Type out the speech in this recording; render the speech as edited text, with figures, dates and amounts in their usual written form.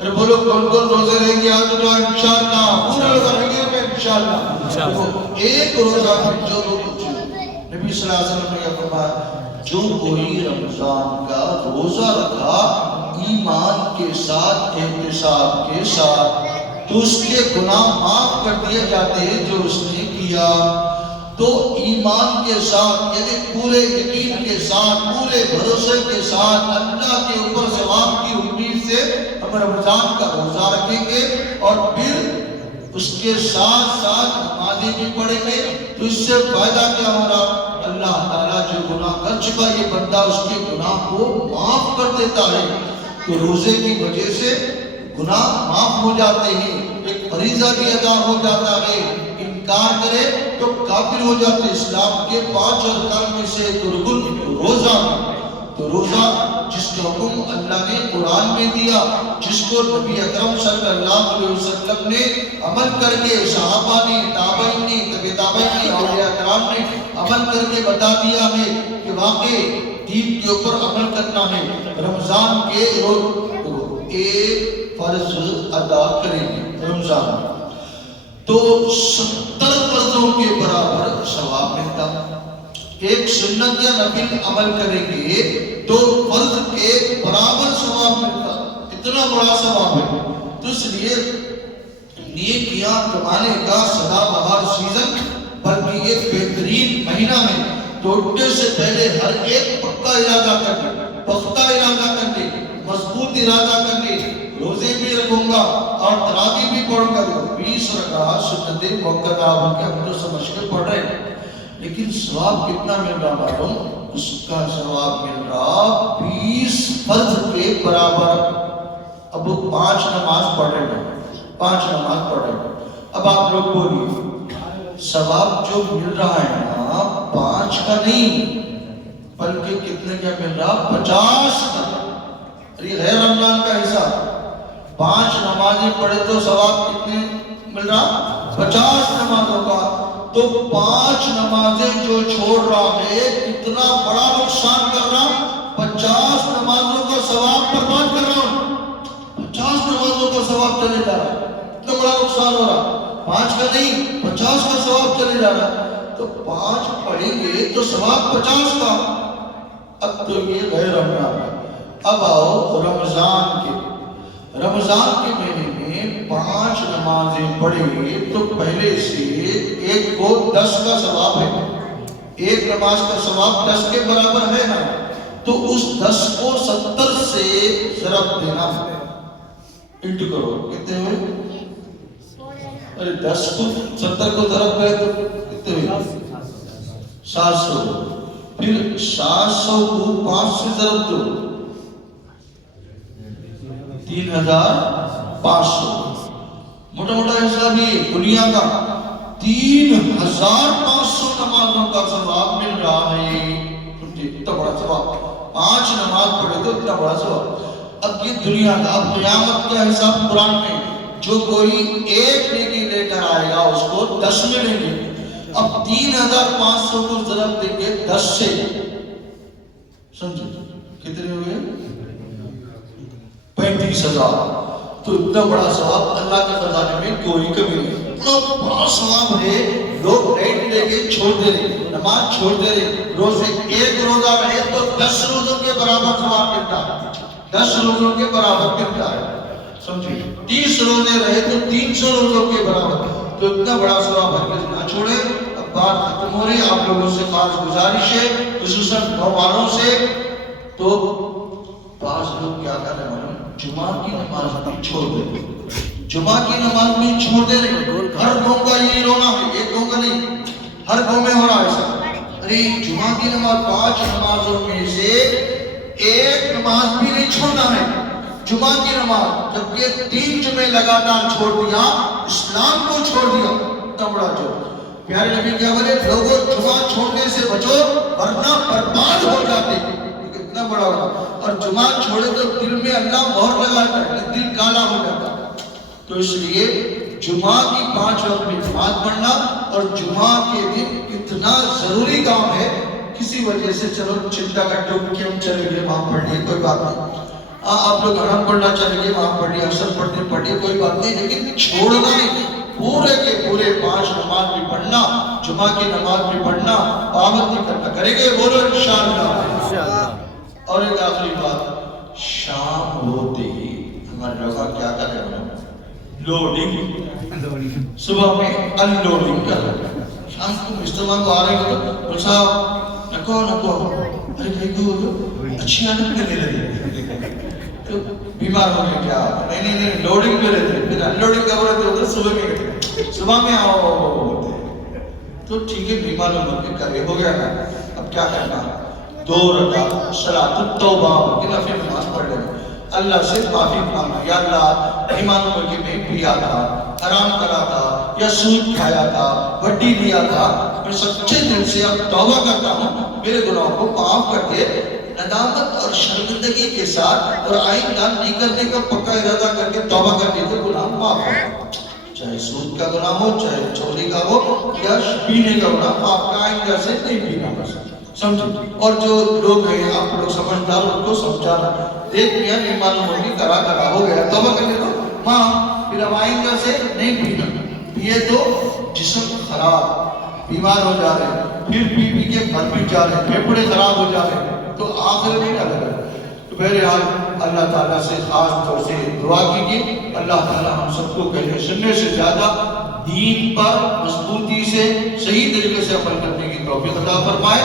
ارے بولو کون کون روزے رہیں گے آج تو انشاءاللہ پورے روزہ رہیں گے میں انشاءاللہ ایک روزہ ہم جو نبی صلی اللہ علیہ وسلم نے فرمایا جو کوئی رمضان کا روزہ رکھا ایمان کے ساتھ احتساب کے ساتھ تو اس کے گناہ معاف کر دیے جاتے ہیں جو اس نے کیا. تو ایمان کے ساتھ یعنی پورے یقین کے ساتھ پورے بھروسے کے ساتھ اللہ کے اوپر ثواب کی امید سے ہم رمضان کا روزہ رکھیں گے اور پھر اس کے ساتھ ساتھ نمازیں بھی پڑھیں گے. تو اس سے فائدہ کیا ہمارا؟ اللہ تعالیٰ جو گناہ کر چکا یہ بندہ اس کے گناہ کو معاف کر دیتا ہے. تو روزے کی وجہ سے گناہ معاف ہو جاتے ہیں، ایک فریضہ بھی ادا ہو جاتا ہے. انکار کرے تو کافر ہو جاتے. اسلام کے 5 ارکان میں سے ایک رکن روزہ. تو روزہ جس کا حکم اللہ نے قرآن میں دیا، جس کو نبی اکرم صلی اللہ علیہ وسلم نے عمل کر کے صحابہ نے تابعین نے تبع تابعین نے اولیاء کرام نے عمل کر کے بتا دیا ہے کہ واقعی دین کے اوپر عمل کرنا ہے. رمضان کے روز ایک فرض ادا کریں گے رمضان تو 70 فرضوں کے برابر ثواب ملتا. ایک سنت یا نفل عمل کریں گے تو فرض کے برابر ثواب ملتا. اتنا بڑا ثواب ہے. تو اس لیے نیکیاں کمانے کا سدا بہار سیزن بلکہ یہ بہترین مہینہ ہے. تو اٹھنے سے پہلے ہر ایک پکا ارادہ کر لے، پختہ ارادہ کر لے، مضبوط ارادہ کر لے. روزے بھی رکھوں گا اور تراویح بھی پڑھوں گا. 20 رکعات سنت موقعہ ہم کے ہم تو سمجھ کے پڑھ رہے ہیں، لیکن ثواب کتنا مل رہا معلوم؟ اس کا ثواب مل رہا 20 فرض کے برابر. اب وہ 5 نماز پڑھ رہے ہیں، 5 نماز پڑھ رہے ہیں. اب آپ لوگ بولیے ثواب جو مل رہا ہے نا 5 کا نہیں بلکہ کتنے کا مل رہا؟ 50 کا. یہ غیر رمضان کا حساب. 5 نمازیں پڑھے تو ثواب کتنے مل رہا؟ 50 نمازوں کا. تو 5 نمازیں جو چھوڑ رہا ہے کتنا بڑا نقصان کر رہا؟ 50 نمازوں کا ثواب برباد کر رہا ہوں. 50 نمازوں کا ثواب چلے جا رہا ہے. اتنا بڑا نقصان ہو رہا. 5 کا نہیں 50 کا ثواب چلے جا رہا. تو 5 پڑھیں گے تو ثواب 50 کا. اب تو یہ غیر رمضان. اب آؤ رمضان کے مہینے میں 5 نمازیں پڑھیں تو پہلے سے ایک کو 10 کا ثواب ہے. ایک نماز کا ثواب 10 کے برابر ہے نا. تو اس 10 کو 70 سے ضرب دینا ہے. انٹو کرو کتنے ہوئے؟ ارے 10 کو 70 کو ضرب کرے تو کتنے ہوئے؟ 700. پھر 700 کو 5 سے ضرب دو 3500. موٹا موٹا حساب یہ دنیا کا 3500 نمازوں کا ثواب مل رہا ہے. اتنا بڑا ثواب. 5 نماز پڑھے تو اتنا بڑا ثواب. اب یہ دنیا کا. اب قیامت کا حساب قرآن میں جو کوئی ایک نیکی لے کر آئے گا اس کو 10 ملیں گے. اب 3500 کو ضرب دیں گے 10 سے. سمجھے کتنے ہوئے؟ 35,000. تو اتنا بڑا ثواب اللہ کے خزانے میں کوئی کمی نہیں. اتنا بڑا ثواب ہے. لوگ نیٹ لے کے چھوڑ دے رہے، نماز چھوڑ دے رہے. روزے ایک روزہ رہے تو 10 روزوں کے برابر ثواب ملتا ہے. 10 روزوں کے برابر ملتا ہے. سمجھے 30 روزے رہے تو 300 روزوں کے برابر. تو اتنا بڑا ثواب ہرگز نہ چھوڑے. اب بات ختم ہو رہی. آپ لوگوں سے خاص گزارش ہے خصوصاً نوجوانوں سے. تو بعض لوگ کیا کر رہے ہیں؟ جمعہ کی نماز بھی چھوڑ دے رہے. جمعہ کی نماز بھی چھوڑ دے رہے. ہر قوم کا یہی رونا ہے. ایک قوم کا نہیں، ہر قوم میں ہو رہا ہے ایسا. ارے جمعہ کی نماز 5 نمازوں میں سے ایک نماز بھی نہیں چھوڑنا ہے. جمعہ کی نماز جبکہ 3 جمعے لگاتار چھوڑ دیا اسلام کو چھوڑ دیا. اتنا بڑا جو پیارے نبی کیا بولے لوگوں جمعہ چھوڑنے سے بچو ورنہ برباد ہو جاتے. اتنا بڑا ہوگا. اور جمعہ چھوڑے تو دل میں اللہ مہر لگاتا ہے، دل کالا ہو جاتا ہے. تو اس لیے جمعہ کی 5 وقت میں نماز پڑھنا اور جمعہ کے دن اتنا ضروری کام ہے. کسی وجہ سے چلو چنتا کرتے ہو کہ ہم چلے گئے وہاں پڑھ لیے کوئی بات نہیں. آپ لوگ حرم پڑھنا چاہیں گے وہاں پڑھیے، اثر پڑھیے کوئی بات نہیں، لیکن چھوڑنا نہیں، پورے کے پورے 5 نماز بھی پڑھنا، جمعہ کی نماز بھی پڑھنا، پابندی کرنا، کریں گے بولو انشاءاللہ۔ اور ایک آخری بات، شام ہوتے ہی ہمارے لوگ کیا کر رہے ہیں؟ لوڈنگ، صبح میں انلوڈنگ کر رہے ہیں، شام کو اجتماع کو آ رہے ہیں تو صاحب نکو ارے بھائی کو اچھی عادت کرنے لگے تو بیمار ہو گئے کیا؟ نہیں لوڈنگ پہ رہتے، پھر انلوڈنگ کب رہتے ہوتے صبح میں کرتے، صبح میں آؤ ہوتے تو ٹھیک ہے، بیمار ہو گئے ہو گیا نا، اب کیا کرنا؟ 2 رکعت صلاۃ التوبہ کہ نفل نماز پڑھ لینا، اللہ سے معافی مانگنا، یا اللہ ایمان ہو کہ میں پیا تھا، حرام کرا تھا، یا سود کھایا تھا، وڈی لیا تھا، میں سچے دل سے اب توبہ کرتا ہوں، میرے گناہوں کو معاف کر دے، ندامت اور شرمندگی کے ساتھ، اور آئندہ نہیں کرنے کا پکا ارادہ کر کے توبہ کر دے تو گناہ معاف ہو، چاہے سود کا گناہ ہو، چاہے چوری کا ہو، یا پینے کا گناہ، آپ کا آئندہ سے نہیں پینا بس، سمجھے؟ اور جو لوگ ہیں آپ لوگ سمجھدار ان کو سمجھانا، دیکھ لیا نہیں معلوم ہوگی کرا ہو گیا، توبہ کرنے دو ماں، پھر اب آئندہ سے نہیں پینا، پیے تو جسم خراب، بیمار ہو جا رہے ہیں، پھر پی کے مر بھی جا رہے ہیں، پھیپڑے خراب ہو جا رہے ہیں، تو آخر میں کیا لگا؟ تو بہرحال اللہ تعالیٰ سے خاص طور سے دعا کیجیے، اللہ تعالیٰ ہم سب کو کہنے سننے سے زیادہ دین پر مضبوطی سے صحیح طریقے سے عمل کرنے کی توفیق عطا فرمائے۔